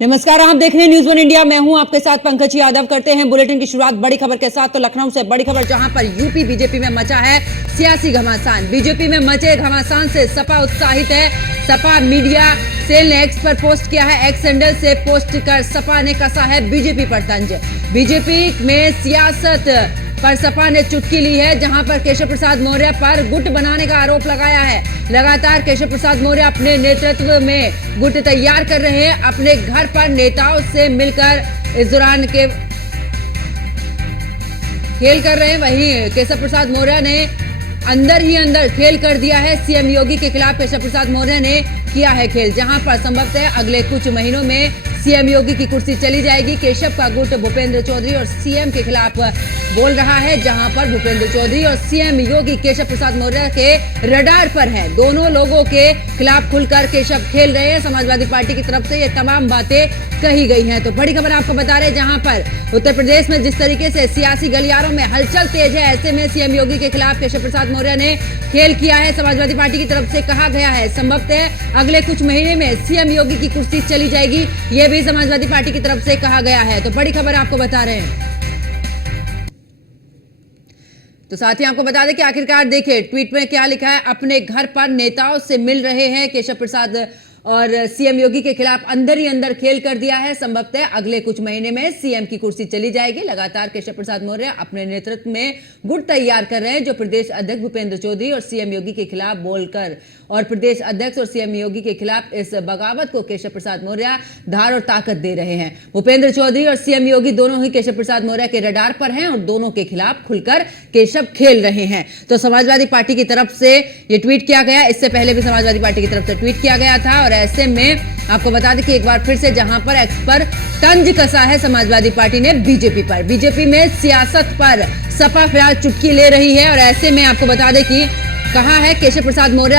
नमस्कार, आप देख रहे हैं न्यूज़ वन इंडिया। मैं हूं आपके साथ पंकज यादव। करते हैं बुलेटिन की शुरुआत बड़ी खबर के साथ। तो लखनऊ से बड़ी खबर, जहां पर यूपी बीजेपी में मचा है सियासी घमासान। बीजेपी में मचे घमासान से सपा उत्साहित है। सपा मीडिया सेल ने एक्स पर पोस्ट किया है। एक्स हैंडल से पोस्ट कर सपा ने कसा है बीजेपी पर तंज। बीजेपी में सियासत पर सपा ने चुटकी ली है, जहां पर केशव प्रसाद मौर्य पर गुट बनाने का आरोप लगाया है। लगातार केशव प्रसाद मौर्य अपने नेतृत्व में गुट तैयार कर रहे हैं। अपने घर पर नेताओं से मिलकर इस दौरान के खेल कर रहे हैं। वहीं केशव प्रसाद मौर्य ने अंदर ही अंदर खेल कर दिया है। सीएम योगी के खिलाफ केशव प्रसाद मौर्य ने किया है खेल, जहां पर संभवतः अगले कुछ महीनों में सीएम योगी की कुर्सी चली जाएगी। केशव का गुट भूपेंद्र चौधरी और सीएम के खिलाफ बोल रहा है, जहां पर भूपेंद्र चौधरी और सीएम योगी केशव प्रसाद मौर्य के रडार पर हैं। दोनों लोगों के खिलाफ खुलकर केशव खेल रहे हैं। समाजवादी पार्टी की तरफ से ये तमाम बातें कही गई हैं। तो बड़ी खबर आपको बता रहे हैं, जहां पर उत्तर प्रदेश में जिस तरीके से सियासी गलियारों में हलचल तेज है, ऐसे में सीएम योगी के खिलाफ केशव प्रसाद मौर्य ने खेल किया है। समाजवादी पार्टी की तरफ से कहा गया है संभवतः अगले कुछ महीने में सीएम योगी की कुर्सी चली जाएगी। यह भी समाजवादी पार्टी की तरफ से कहा गया है। तो बड़ी खबर आपको बता रहे हैं। तो साथ ही आपको बता दें कि आखिरकार देखिए ट्वीट में क्या लिखा है। अपने घर पर नेताओं से मिल रहे हैं केशव प्रसाद और सीएम योगी के खिलाफ अंदर ही अंदर खेल कर दिया है। संभवतः अगले कुछ महीने में सीएम की कुर्सी चली जाएगी। लगातार केशव प्रसाद मौर्य अपने नेतृत्व में गुट तैयार कर रहे हैं, जो प्रदेश अध्यक्ष भूपेंद्र चौधरी और सीएम योगी के खिलाफ बोलकर और प्रदेश अध्यक्ष और सीएम योगी के खिलाफ इस बगावत को केशव प्रसाद मौर्य धार और ताकत दे रहे हैं। भूपेंद्र चौधरी और सीएम योगी दोनों ही केशव प्रसाद मौर्य के रडार पर हैं और दोनों के खिलाफ खुलकर केशव खेल रहे हैं। तो समाजवादी पार्टी की तरफ से यह ट्वीट किया गया। इससे पहले भी समाजवादी पार्टी की तरफ से ट्वीट किया गया था। और ऐसे में आपको बता दें कि एक बार फिर से जहां पर एक्स पर तंज कसा है समाजवादी पार्टी ने बीजेपी पर। बीजेपी में सियासत पर सपा फिलहाल चुटकी ले रही है। और ऐसे में आपको बता दें कि कहा है केशव प्रसाद मौर्य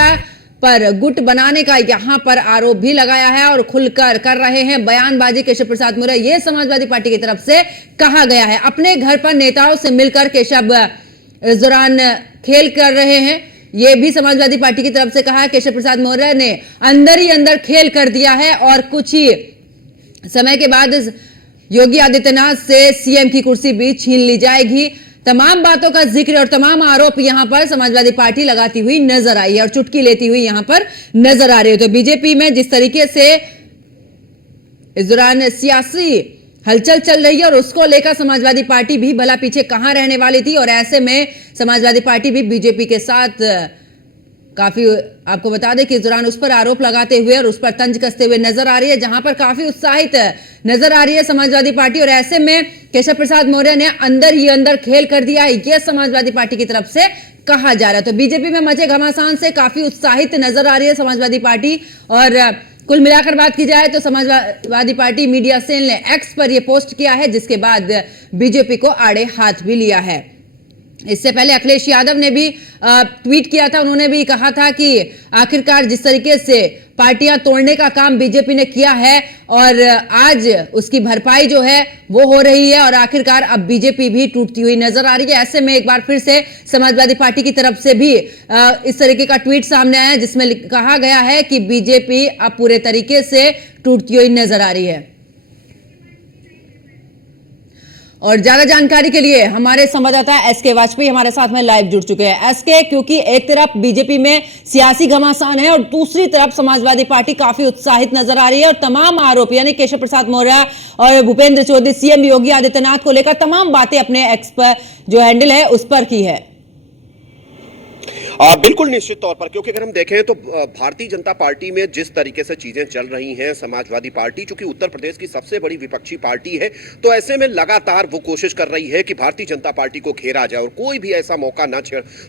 पर गुट बनाने का यहां पर आरोप भी लगाया है और खुलकर कर रहे हैं बयानबाजी केशव प्रसाद मौर्य। यह समाजवादी पार्टी की तरफ से कहा गया है। अपने घर पर नेताओं से मिलकर केशव इस दौरान खेल कर रहे हैं। यह भी समाजवादी पार्टी की तरफ से कहा है। केशव प्रसाद मौर्य ने अंदर ही अंदर खेल कर दिया है और कुछ ही समय के बाद योगी आदित्यनाथ से सीएम की कुर्सी भी छीन ली जाएगी। तमाम बातों का जिक्र और तमाम आरोप यहां पर समाजवादी पार्टी लगाती हुई नजर आई है और चुटकी लेती हुई यहां पर नजर आ रही है। तो बीजेपी में जिस तरीके से इस दौरान सियासी हलचल चल रही है और उसको लेकर समाजवादी पार्टी भी भला पीछे कहां रहने वाली थी। और ऐसे में समाजवादी पार्टी भी बीजेपी के साथ काफी, आपको बता दें कि इस दौरान उस पर आरोप लगाते हुए और उस पर तंज कसते हुए नजर आ रही है, जहां पर काफी उत्साहित नजर आ रही है समाजवादी पार्टी। और ऐसे में केशव प्रसाद मौर्य ने अंदर ही अंदर खेल कर दिया है, यह समाजवादी पार्टी की तरफ से कहा जा रहा है। तो बीजेपी में मचे घमासान से काफी उत्साहित नजर आ रही है समाजवादी पार्टी। और कुल मिलाकर बात की जाए तो समाजवादी पार्टी मीडिया सेल ने एक्स पर यह पोस्ट किया है, जिसके बाद बीजेपी को आड़े हाथ भी लिया है। इससे पहले अखिलेश यादव ने भी ट्वीट किया था। उन्होंने भी कहा था कि आखिरकार जिस तरीके से पार्टियां तोड़ने का काम बीजेपी ने किया है और आज उसकी भरपाई जो है वो हो रही है और आखिरकार अब बीजेपी भी टूटती हुई नजर आ रही है। ऐसे में एक बार फिर से समाजवादी पार्टी की तरफ से भी इस तरीके का ट्वीट सामने आया है, जिसमें कहा गया है कि बीजेपी अब पूरे तरीके से टूटती हुई नजर आ रही है। और ज्यादा जानकारी के लिए हमारे संवाददाता एसके वाजपेयी हमारे साथ में लाइव जुड़ चुके हैं। एसके, क्योंकि एक तरफ बीजेपी में सियासी घमासान है और दूसरी तरफ समाजवादी पार्टी काफी उत्साहित नजर आ रही है और तमाम आरोप यानी केशव प्रसाद मौर्य और भूपेंद्र चौधरी, सीएम योगी आदित्यनाथ को लेकर तमाम बातें अपने एक्स पर जो हैंडल है उस पर की है। बिल्कुल निश्चित तौर पर, क्योंकि अगर हम देखें तो भारतीय जनता पार्टी में जिस तरीके से चीजें चल रही हैं, समाजवादी पार्टी चूंकि उत्तर प्रदेश की सबसे बड़ी विपक्षी पार्टी है, तो ऐसे में लगातार वो कोशिश कर रही है कि भारतीय जनता पार्टी को घेरा जाए और कोई भी ऐसा मौका न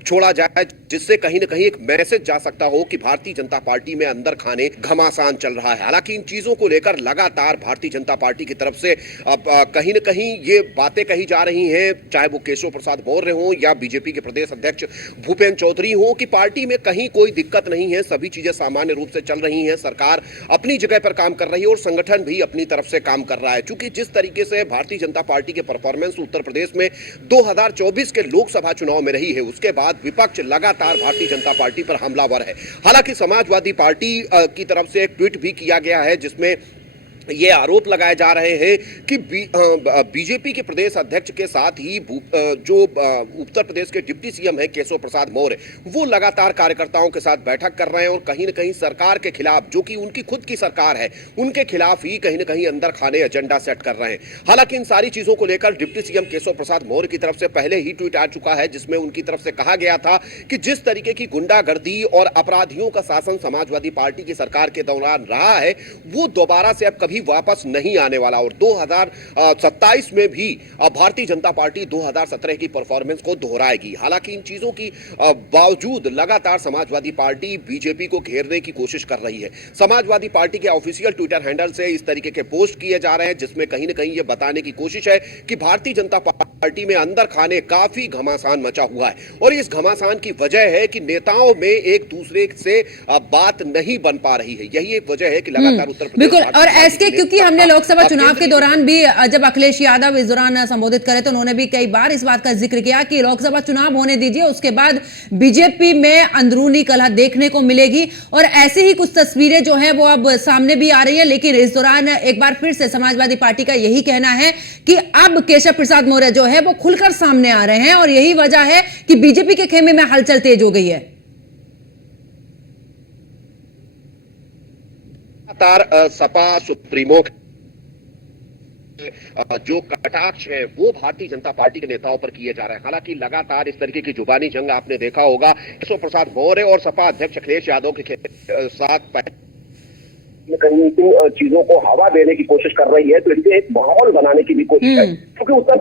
छोड़ा जाए जिससे कहीं ना कहीं एक मैसेज जा सकता हो कि भारतीय जनता पार्टी में अंदर खाने घमासान चल रहा है। हालांकि इन चीजों को लेकर लगातार भारतीय जनता पार्टी की तरफ से कहीं ना कहीं ये बातें कही जा रही हैं, चाहे वो केशव प्रसाद मौर्य हो या बीजेपी के प्रदेश अध्यक्ष भूपेंद्र चौधरी हो, कि पार्टी में कहीं कोई दिक्कत नहीं है, सभी चीजें सामान्य रूप से चल रही हैं, सरकार अपनी जगह पर काम कर रही है और संगठन भी अपनी तरफ से काम कर रहा है। क्योंकि जिस तरीके से भारतीय जनता पार्टी के परफॉर्मेंस उत्तर प्रदेश में 2024 के लोकसभा चुनाव में रही है, उसके बाद विपक्ष लगातार भारतीय जनता पार्टी पर हमलावर है। हालांकि समाजवादी पार्टी की तरफ से एक ट्वीट भी किया गया है जिसमें ये आरोप लगाए जा रहे हैं कि बीजेपी के प्रदेश अध्यक्ष के साथ ही जो उत्तर प्रदेश के डिप्टी सीएम है केशव प्रसाद मौर्य, वो लगातार कार्यकर्ताओं के साथ बैठक कर रहे हैं और कहीं न कहीं सरकार के खिलाफ, जो कि उनकी खुद की सरकार है, उनके खिलाफ ही कहीं न कहीं अंदर खाने एजेंडा सेट कर रहे हैं। हालांकि इन सारी चीजों को लेकर डिप्टी सीएम केशव प्रसाद मौर्य की तरफ से पहले ही ट्वीट आ चुका है, जिसमें उनकी तरफ से कहा गया था कि जिस तरीके की गुंडागर्दी और अपराधियों का शासन समाजवादी पार्टी की सरकार के दौरान रहा है, वो दोबारा से अब कभी वापस नहीं आने वाला। और 2027 में भी भारतीय जनता पार्टी 2017 की परफॉर्मेंस को दोहराएगी। हालांकि इन चीजों की बावजूद लगातार समाजवादी पार्टी बीजेपी को घेरने की कोशिश कर रही है। समाजवादी पार्टी के ऑफिशियल ट्विटर हैंडल से इस तरीके के पोस्ट किए जा रहे हैं, जिसमें कहीं ना कहीं यह बताने की कोशिश है कि भारतीय जनता पार्टी में अंदर खाने काफी घमासान मचा हुआ है। और इस घमासान की वजह है कि नेताओं में एक दूसरे से बात नहीं बन पा रही है। यही एक वजह है कि लगातार उत्तर प्रदेश बिल्कुल। और एसके, क्योंकि हमने लोकसभा चुनाव के दौरान भी जब अखिलेश यादव इस दौरान संबोधित करे तो उन्होंने भी कई बार इस बात का जिक्र किया कि लोकसभा चुनाव होने दीजिए, उसके बाद बीजेपी में अंदरूनी कलह देखने को मिलेगी। और ऐसी ही कुछ तस्वीरें जो है वो अब सामने भी आ रही है। लेकिन इस दौरान एक बार फिर से समाजवादी पार्टी का यही कहना है कि अब केशव प्रसाद मौर्य जो है वो खुलकर सामने आ रहे हैं और यही वजह है कि बीजेपी के खेमे में हलचल तेज हो गई है। लगातार सपा सुप्रीमो जो कटाक्ष है वो भारतीय जनता पार्टी के नेताओं पर किए जा रहे हैं। हालांकि लगातार इस तरीके की जुबानी जंग आपने देखा होगा केशव प्रसाद मौर्य और सपा अध्यक्ष अखिलेश यादव के साथ कहीं इन चीजों को हवा देने की कोशिश कर रही है, तो इससे एक माहौल बनाने की भी कोशिश है। क्योंकि उत्तर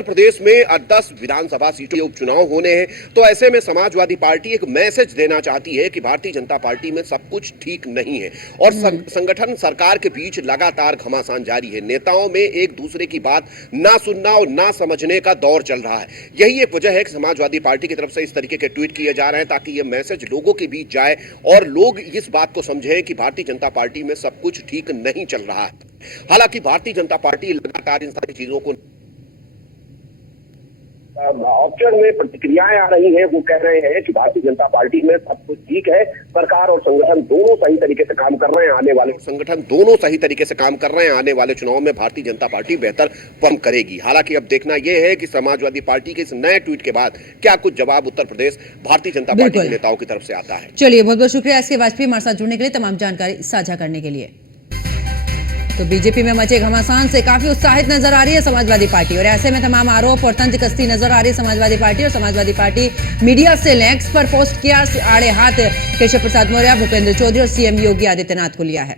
प्रदेश में 10 विधानसभा सीटों के उपचुनाव होने हैं, तो ऐसे में समाजवादी पार्टी एक मैसेज देना चाहती है कि भारतीय जनता पार्टी में सब कुछ ठीक नहीं है। और संगठन सरकार के बीच लगातार घमासान जारी है। नेताओं में एक दूसरे की बात ना सुनना और ना समझने का दौर चल रहा है। यही एक वजह है कि समाजवादी पार्टी की तरफ से इस तरीके के ट्वीट किए जा रहे हैं, ताकि यह मैसेज लोगों के बीच जाए और लोग इस बात को समझें कि भारतीय जनता पार्टी में सब कुछ ठीक नहीं चल रहा है। हालांकि भारतीय जनता पार्टी लगातार इन सारी चीजों को ऑब्जर्व में प्रतिक्रियाएं आ रही हैं। वो कह रहे हैं कि भारतीय जनता पार्टी में सब कुछ ठीक है, सरकार और संगठन दोनों सही तरीके से काम कर रहे हैं। आने वाले चुनाव में भारतीय जनता पार्टी बेहतर परफॉर्म करेगी। हालांकि अब देखना यह है कि समाजवादी पार्टी के इस नए ट्वीट के बाद क्या कुछ जवाब उत्तर प्रदेश भारतीय जनता पार्टी के नेताओं की तरफ से आता है। चलिए, बहुत बहुत शुक्रिया एसके वाजपेयी हमारे साथ जुड़ने के लिए, तमाम जानकारी साझा करने के लिए। तो बीजेपी में मचे घमासान से काफी उत्साहित नजर आ रही है समाजवादी पार्टी, और ऐसे में तमाम आरोप और तंज कसती नजर आ रही है समाजवादी पार्टी। और समाजवादी पार्टी मीडिया से लिंक्स पर पोस्ट किया, आड़े हाथ केशव प्रसाद मौर्य, भूपेंद्र चौधरी और सीएम योगी आदित्यनाथ को लिया है।